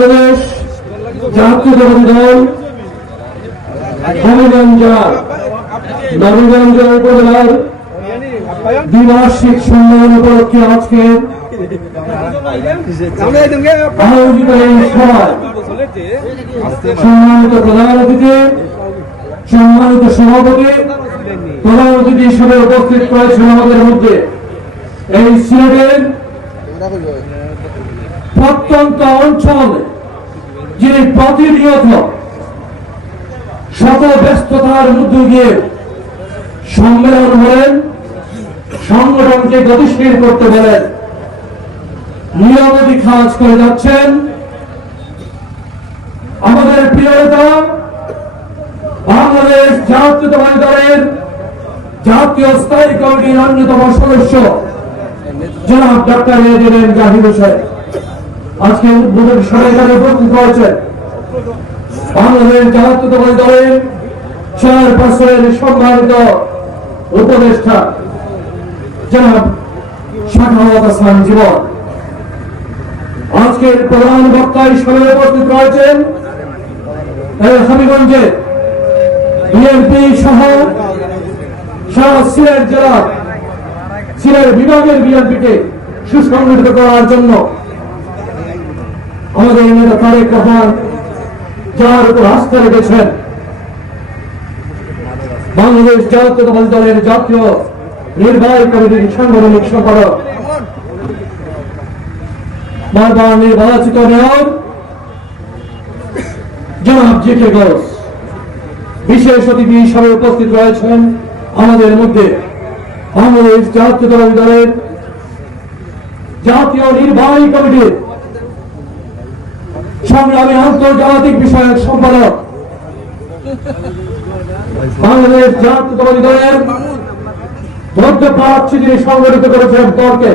বাংলাদেশ জাতীয়তাবাদী দল হবিগঞ্জ নবীগঞ্জ উপজেলার দ্বিবার্ষিক সম্মেলন উপলক্ষে আজকে সম্মানিত প্রধান অতিথি, সম্মানিত সভাপতি, প্রধান অতিথি হিসেবে উপস্থিত করেছেন আমাদের মধ্যে। এই সিলেটের প্রত্যন্ত অঞ্চল যিনি প্রতিনিয়ত শত ব্যস্ততার মধ্যে দিয়ে সম্মেলন বলেন সংগঠনকে গতিশীল করতে বলেন, নিয়মতি কাজ করে যাচ্ছেন। আমাদের প্রিয় নেতা, বাংলাদেশ জাতীয়তাবাদী দলের জাতীয় স্থায়ী কমিটির অন্যতম সদস্য জনাব ডক্টর এজেন জাহিদ হোসেন আজকে উদ্বোধন সরকারে উপস্থিত হয়েছেন বাংলাদেশ জাতীয়তাবাদী দলের চার বছরের সম্মানিত উপদেষ্টা জনাব শাখাওয়াত আসলাম জীবন। আজকের প্রধান বক্তা হিসেবে উপস্থিত রয়েছেন হবিগঞ্জে বিএনপি সহ সিলেট জেলা সিলেট বিভাগের বিএনপিকে সুসংগঠিত করার জন্য আমাদের নেতা তারেক রহমান যার উপর আস্থা রেখেছেন। বাংলাদেশ জাতীয়তাবাদী দলের জাতীয় নির্বাহী কমিটির সাংগঠনিক সম্পাদক। বারবার নির্বাচিত মেয়র জনাব জি কে ঘোষ, বিশেষ অতিথি হিসাবে উপস্থিত রয়েছেন আমাদের মধ্যে বাংলাদেশ জাতীয়তাবাদী দলের জাতীয় নির্বাহী কমিটির সংগ্রামী আন্তর্জাতিক বিষয়ক সম্পাদক। বাংলাদেশ জাতীয়তাবাদী দলের মধ্যপ্রাচ্য যিনি সংগঠিত করেছেন দলকে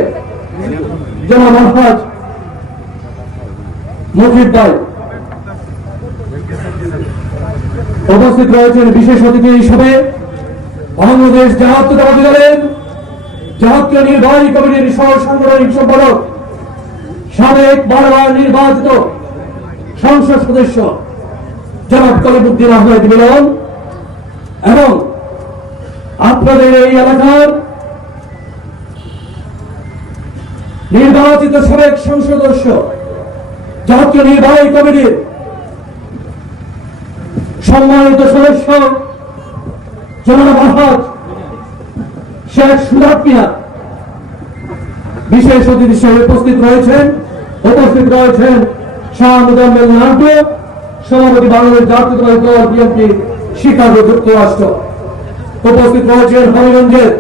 জনাব আলহাজ মুজিব ভাই। উপস্থিত রয়েছেন বিশেষ অতিথি হিসেবে বাংলাদেশ জাতীয়তাবাদী দলের জাতীয় নির্বাহী কমিটির সহ সাংগঠনিক সম্পাদক সাবেক বারবার নির্বাচিত সংসদ সদস্য জনাব কলিমুদ্দিন আহমেদ মিলন এবং আপনাদের এই এলাকার নির্বাচিত সাবেক সংসদ সদস্য, জাতীয় নির্বাহী কমিটির সম্মানিত সদস্য জনাব আহাজ শেখ সুরাত মিয়া। বিশেষ অতিথি হিসেবে উপস্থিত রয়েছেন উপস্থিত রয়েছেন শাহ মুজাম্মেল নান্টু সভাপতি বাংলাদেশ জাতীয়তাবাদী দল বিএনপি শিকাগো যুক্তরাষ্ট্র। উপস্থিত রয়েছেন হবিগঞ্জের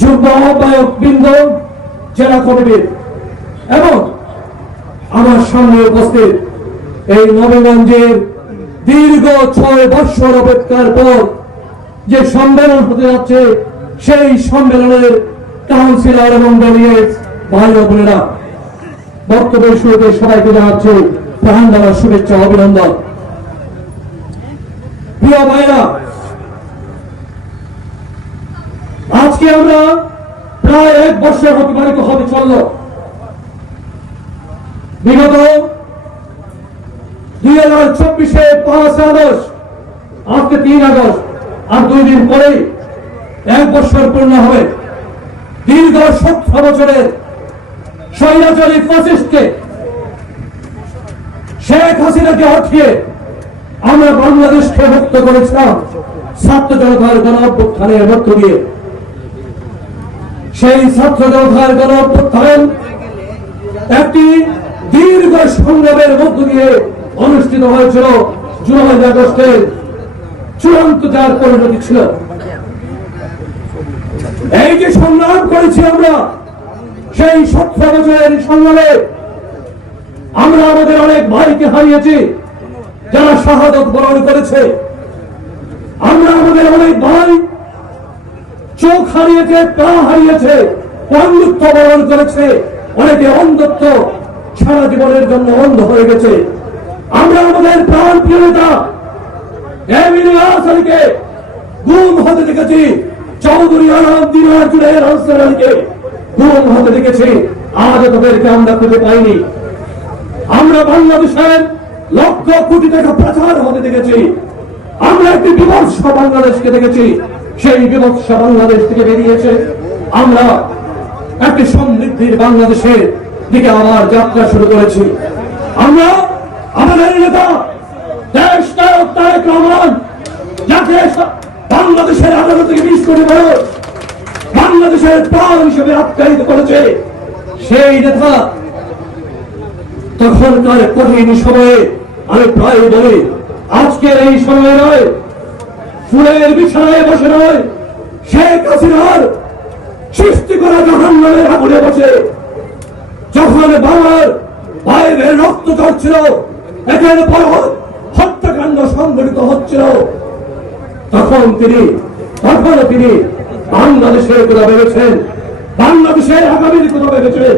যুগ্ম আহ্বায়ক বৃন্দ, জেলা কমিটির এবং আমার সামনে উপস্থিত এই নবগঞ্জের দীর্ঘ ছয় বৎসর অপেক্ষার পর যে সম্মেলন হতে যাচ্ছে, সেই সম্মেলনের কাউন্সিলর এবং ডেলিগেট ভাই বোনেরা বক্তব্যের শুরুতে সবাইকে জানাচ্ছি প্রাণ দেওয়ার শুভেচ্ছা অভিনন্দন। প্রিয় ভাইরা, আজকে আমরা প্রায় এক বছর অতিবাহিত হতে চলল। বিগত দুই হাজার চব্বিশে পাঁচ আগস্ট, আজকে তিন আগস্ট, আর দুই দিন পরেই এক বছর পূর্ণ হবে। দীর্ঘ সতেরো বছরের স্বৈরাচারী ফ্যাসিস্টকে শেখ হাসিনাকে হটিয়ে আমরা বাংলাদেশকে মুক্ত করেছিলাম। ছাত্র জনতার মধ্য দিয়ে। সেই ছাত্র জনতার গণ একটি দীর্ঘ সংগ্রামের মধ্য দিয়ে অনুষ্ঠিত হয়েছিল জুলাই আগস্টের চূড়ান্ত যার পরিণতি ছিল। এই যে সংগ্রাম করেছি আমরা সেই সতেরো বছরের সংগ্রামে আমরা আমাদের অনেক ভাইকে হারিয়েছি, যারা শাহাদত বরণ করেছে। আমরা আমাদের অনেক ভাই চোখ হারিয়েছে, পা হারিয়েছে অন্ধত্ব বরণ করেছে। অনেকে অন্ধত্ব সারা জীবনের জন্য অন্ধ হয়ে গেছে। আমরা আমাদের প্রাণ প্রিয়তা গুম হতে দেখেছি। চৌধুরী আলম দিনার জুড়ে আলীকে। গুম হতে দেখেছি। আজ তাদেরকে আমরা খুঁজে পাইনি। আমরা বাংলাদেশের লক্ষ কোটি টাকা প্রচার হতে দেখেছি। আমরা একটি বিভৎস বাংলাদেশকে দেখেছি। সেই বিভৎস বাংলাদেশ থেকে বেরিয়েছে। আমরা একটি সমৃদ্ধির বাংলাদেশের দিকে আবার যাত্রা শুরু করেছি। আমরা আমাদের নেতা, দেশ নায়ক তারেক রহমান, যাকে বাংলাদেশের থেকে বিশ কোটি মানুষ বাংলাদেশের প্রাণ হিসেবে আখ্যায়িত করেছে সেই নেতা। তখনকার কঠিন সময়ে আমি প্রায় বলি, আজকের এই সময় নয়, ফুলের বিছানায় বসে নয়, শেখ হাসিনার সৃষ্টি করা জাহান্নামের আগুনে বসে। যখন বাবার বাইরের রক্ত চড়ছিল এখানে বড় হত্যাকাণ্ড সংঘটিত হচ্ছিল, তখন তিনি তখন তিনি বাংলাদেশের কথা ভেবেছেন, বাংলাদেশের আগামীর কথা ভেবেছেন,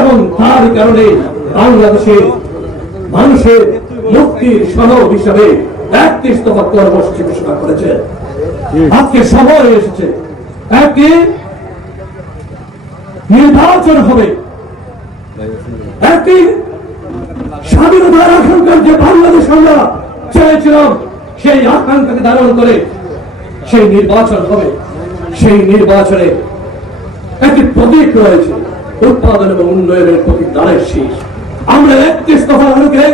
এবং তার কারণে বাংলাদেশের মানুষের মুক্তির সনদ হিসাবে কর্মসূচি ঘোষণা করেছেন আজকে সময় এসেছে। একটি নির্বাচন হবে। একটি স্বাধীনতার আকাঙ্ক্ষার যে বাংলাদেশ আমরা চেয়েছিলাম, সেই আকাঙ্ক্ষাকে ধারণ করে সেই নির্বাচন হবে। সেই নির্বাচনে একটি প্রতীক রয়েছে। উৎপাদন এবং উন্নয়নের প্রতীক দ্বারের শীষ। আমরা একত্রিশ দফা আলোকে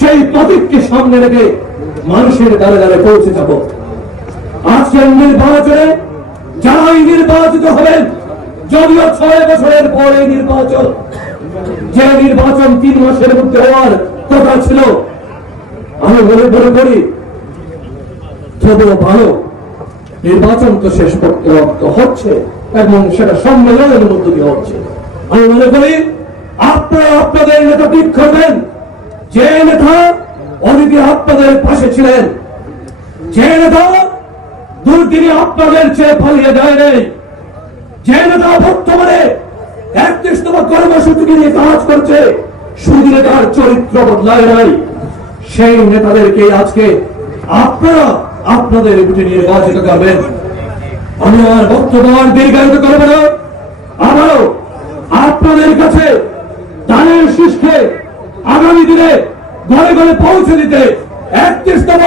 সেই প্রতীককে সামনে রেখে মানুষের দ্বারে দ্বারে পৌঁছে যাব। আজকের নির্বাচনে যারাই নির্বাচিত হবেন, যদিও ছয় বছরের পরে নির্বাচন, যে নির্বাচন তিন মাসের মধ্যে হওয়ার কথা ছিল, আমি মনে মনে করি তবুও ভালো নির্বাচন তো শেষ রক্ত হচ্ছে এবং সেটা সম্মেলনের মধ্য দিয়ে হচ্ছে। আমি মনে করি, আপনারা আপনাদের নেতা ঠিক করবেন যে নেতা অনেকে আপনাদের পাশে ছিলেন, যে নেতা দুর্দিনে আপনাদের চেয়ে পালিয়ে যায় নেই, যে নেতা বর্তমানে একত্রিশতম কর্মসূচিকে নিয়ে কাজ করছে, শুধু তার চরিত্র বদলায় নাই। সেই নেতাদেরকে আজকে আপনারা আপনাদের বুটে নির্বাচিত করবেন। আমি আমার বক্তব্য দীর্ঘায়িত করব না। আবারও আপনাদের কাছে দানের শীষকে আগামী দিনে ঘরে ঘরে পৌঁছে দিতে একত্রিশতম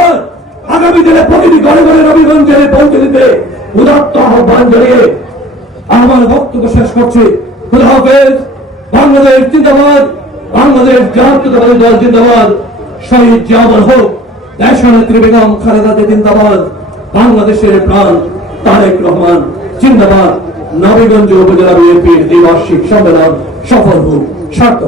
আগামী দিনে প্রতিটি ঘরে ঘরে রবিগঞ্জে পৌঁছে দিতে উদাত্ত আহ্বান জানিয়ে আমার বক্তব্য শেষ করছি। খুদা হাফেজ, বাংলাদেশ জিন্দাবাদ, বাংলাদেশ জাতীয়তাবাদী দল জিন্দাবাদ, শহীদ জিয়াউর হোক দেশনেত্রী বেগম খালেদা জিন্দাবাদ, বাংলাদেশের প্রাণ, তারেক রহমান, জিন্দাবাদ, নবীগঞ্জ উপজেলা বিএনপির দ্বিবার্ষিক সম্মেলন সফল হোক, সার্থক